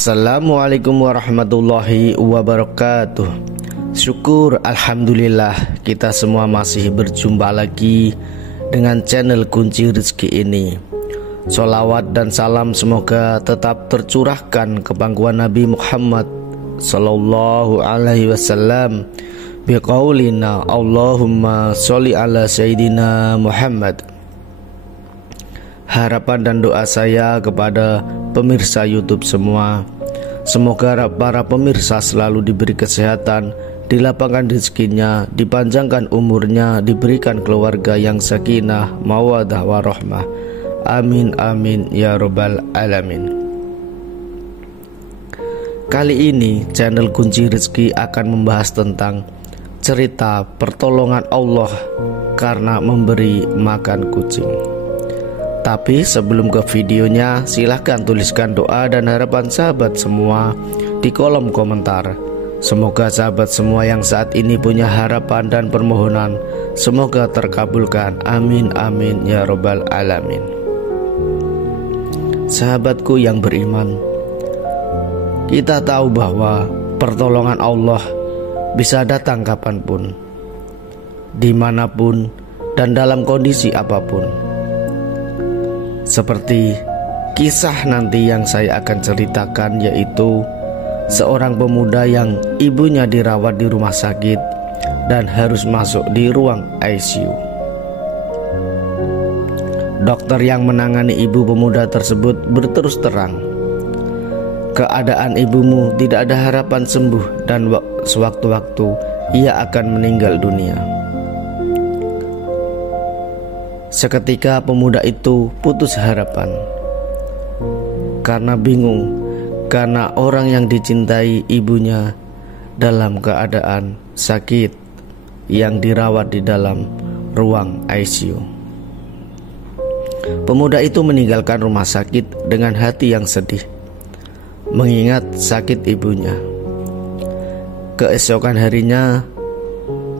Assalamualaikum warahmatullahi wabarakatuh. Syukur alhamdulillah kita semua masih berjumpa lagi dengan channel Kunci Rezeki ini. Sholawat dan salam semoga tetap tercurahkan ke pangkuan Nabi Muhammad sallallahu alaihi wasallam biqaulina Allahumma sholli ala Sayyidina Muhammad. Harapan dan doa saya kepada pemirsa YouTube semua, semoga para pemirsa selalu diberi kesehatan, dilapangkan rezekinya, dipanjangkan umurnya, diberikan keluarga yang sakinah, mawaddah warahmah. Amin amin ya rabbal alamin. Kali ini channel Kunci Rezeki akan membahas tentang cerita pertolongan Allah karena memberi makan kucing. Tapi sebelum ke videonya, silahkan tuliskan doa dan harapan sahabat semua di kolom komentar. Semoga sahabat semua yang saat ini punya harapan dan permohonan semoga terkabulkan. Amin amin ya rabbal alamin. Sahabatku yang beriman, kita tahu bahwa pertolongan Allah bisa datang kapanpun, dimanapun, dan dalam kondisi apapun. Seperti kisah nanti yang saya akan ceritakan, yaitu seorang pemuda yang ibunya dirawat di rumah sakit dan harus masuk di ruang ICU. Dokter yang menangani ibu pemuda tersebut berterus terang, keadaan ibumu tidak ada harapan sembuh dan sewaktu-waktu ia akan meninggal dunia. Seketika pemuda itu putus harapan karena bingung, karena orang yang dicintai ibunya dalam keadaan sakit yang dirawat di dalam ruang ICU. Pemuda itu meninggalkan rumah sakit dengan hati yang sedih, mengingat sakit ibunya. Keesokan harinya,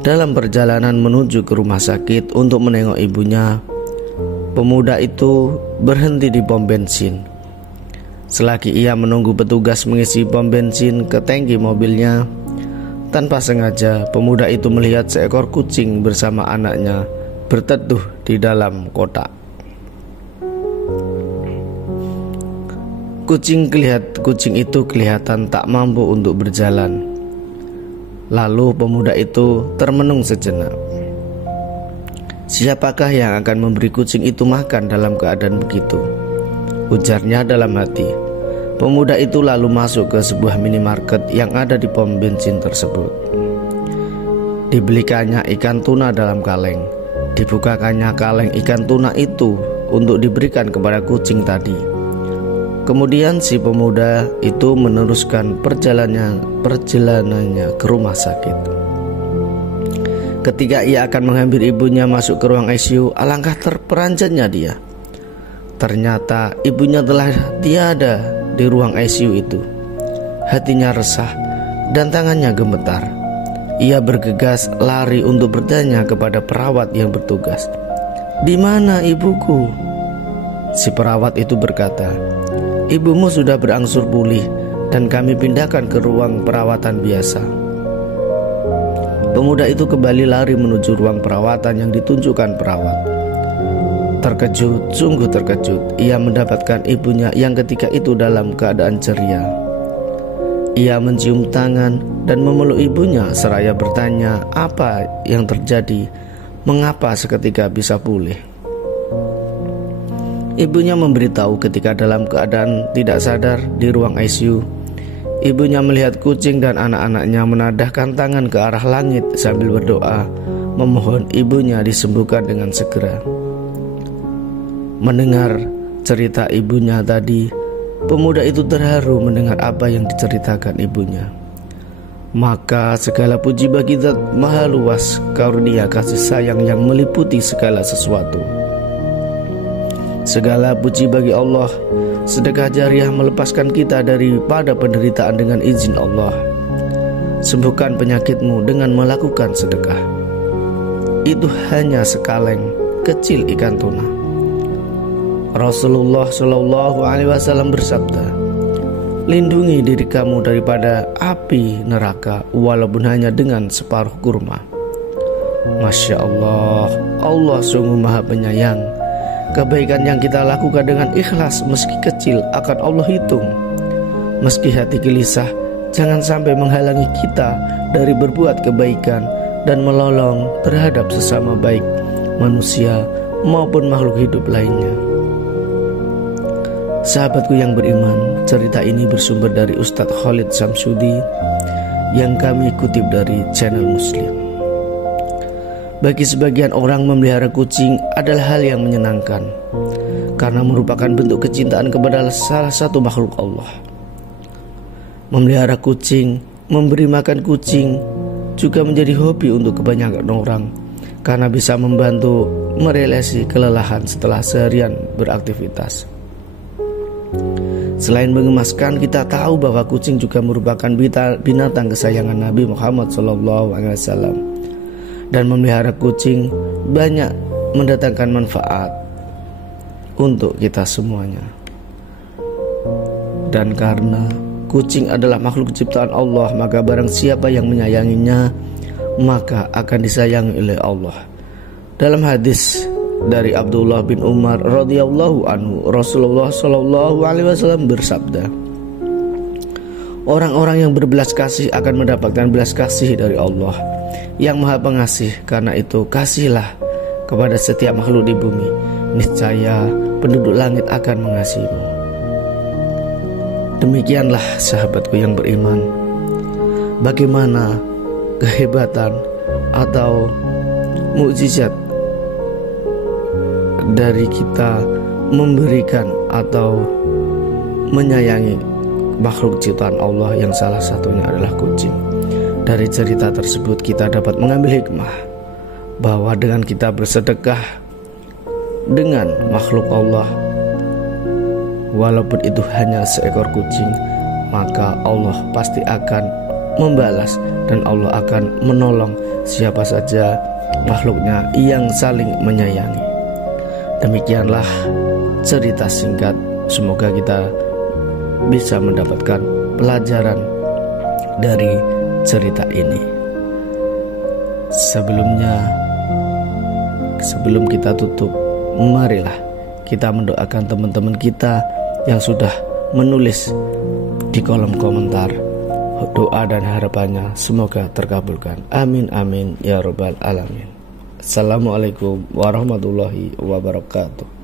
dalam perjalanan menuju ke rumah sakit untuk menengok ibunya, pemuda itu berhenti di pom bensin. Selagi ia menunggu petugas mengisi pom bensin ke tangki mobilnya, tanpa sengaja pemuda itu melihat seekor kucing bersama anaknya berteduh di dalam kotak. Kucing itu kelihatan tak mampu untuk berjalan. Lalu pemuda itu termenung sejenak. Siapakah yang akan memberi kucing itu makan dalam keadaan begitu? Ujarnya dalam hati. Pemuda itu lalu masuk ke sebuah minimarket yang ada di pom bensin tersebut. Dibelikannya ikan tuna dalam kaleng. Dibukakannya kaleng ikan tuna itu untuk diberikan kepada kucing tadi. Kemudian si pemuda itu meneruskan perjalanannya ke rumah sakit. Ketika ia akan mengambil ibunya masuk ke ruang ICU, alangkah terperanjatnya dia. Ternyata ibunya telah tiada di ruang ICU itu. Hatinya resah dan tangannya gemetar. Ia bergegas lari untuk bertanya kepada perawat yang bertugas. "Di mana ibuku?" Si perawat itu berkata, "Ibumu sudah berangsur pulih dan kami pindahkan ke ruang perawatan biasa." Pemuda itu kembali lari menuju ruang perawatan yang ditunjukkan perawat. Terkejut, sungguh terkejut, ia mendapatkan ibunya yang ketika itu dalam keadaan ceria. Ia mencium tangan dan memeluk ibunya seraya bertanya apa yang terjadi, mengapa seketika bisa pulih. Ibunya memberitahu ketika dalam keadaan tidak sadar di ruang ICU, ibunya melihat kucing dan anak-anaknya menadahkan tangan ke arah langit sambil berdoa, memohon ibunya disembuhkan dengan segera. Mendengar cerita ibunya tadi, pemuda itu terharu mendengar apa yang diceritakan ibunya. Maka segala puji bagi Zat Maha Luas, karunia kasih sayang yang meliputi segala sesuatu. Segala puji bagi Allah, sedekah jariah melepaskan kita daripada penderitaan dengan izin Allah. Sembuhkan penyakitmu dengan melakukan sedekah. Itu hanya sekaleng kecil ikan tuna. Rasulullah Shallallahu Alaihi Wasallam bersabda, lindungi diri kamu daripada api neraka walaupun hanya dengan separuh kurma. Masya Allah, Allah sungguh maha penyayang. Kebaikan yang kita lakukan dengan ikhlas meski kecil akan Allah hitung. Meski hati gelisah, jangan sampai menghalangi kita dari berbuat kebaikan dan melolong terhadap sesama baik manusia maupun makhluk hidup lainnya. Sahabatku yang beriman, cerita ini bersumber dari Ustadz Khalid Samsudi yang kami kutip dari channel Muslim. Bagi sebagian orang, memelihara kucing adalah hal yang menyenangkan karena merupakan bentuk kecintaan kepada salah satu makhluk Allah. Memelihara kucing, memberi makan kucing juga menjadi hobi untuk kebanyakan orang karena bisa membantu merelasi kelelahan setelah seharian beraktivitas. Selain mengemaskan, kita tahu bahwa kucing juga merupakan binatang kesayangan Nabi Muhammad SAW. Dan memelihara kucing banyak mendatangkan manfaat untuk kita semuanya. Dan karena kucing adalah makhluk ciptaan Allah, maka barang siapa yang menyayanginya, maka akan disayangi oleh Allah. Dalam hadis dari Abdullah bin Umar radhiyallahu anhu, Rasulullah SAW bersabda, orang-orang yang berbelas kasih akan mendapatkan belas kasih dari Allah yang maha pengasih. Karena itu kasihlah kepada setiap makhluk di bumi, niscaya penduduk langit akan mengasihimu. Demikianlah sahabatku yang beriman, bagaimana kehebatan atau mukjizat dari kita memberikan atau menyayangi makhluk ciptaan Allah yang salah satunya adalah kucing. Dari cerita tersebut kita dapat mengambil hikmah bahwa dengan kita bersedekah dengan makhluk Allah, walaupun itu hanya seekor kucing, maka Allah pasti akan membalas dan Allah akan menolong siapa saja makhluknya yang saling menyayangi. Demikianlah cerita singkat, semoga kita bisa mendapatkan pelajaran dari cerita ini. Sebelum kita tutup, marilah kita mendoakan teman-teman kita yang sudah menulis di kolom komentar doa dan harapannya, semoga terkabulkan. Amin amin ya rabbal alamin. Assalamualaikum warahmatullahi wabarakatuh.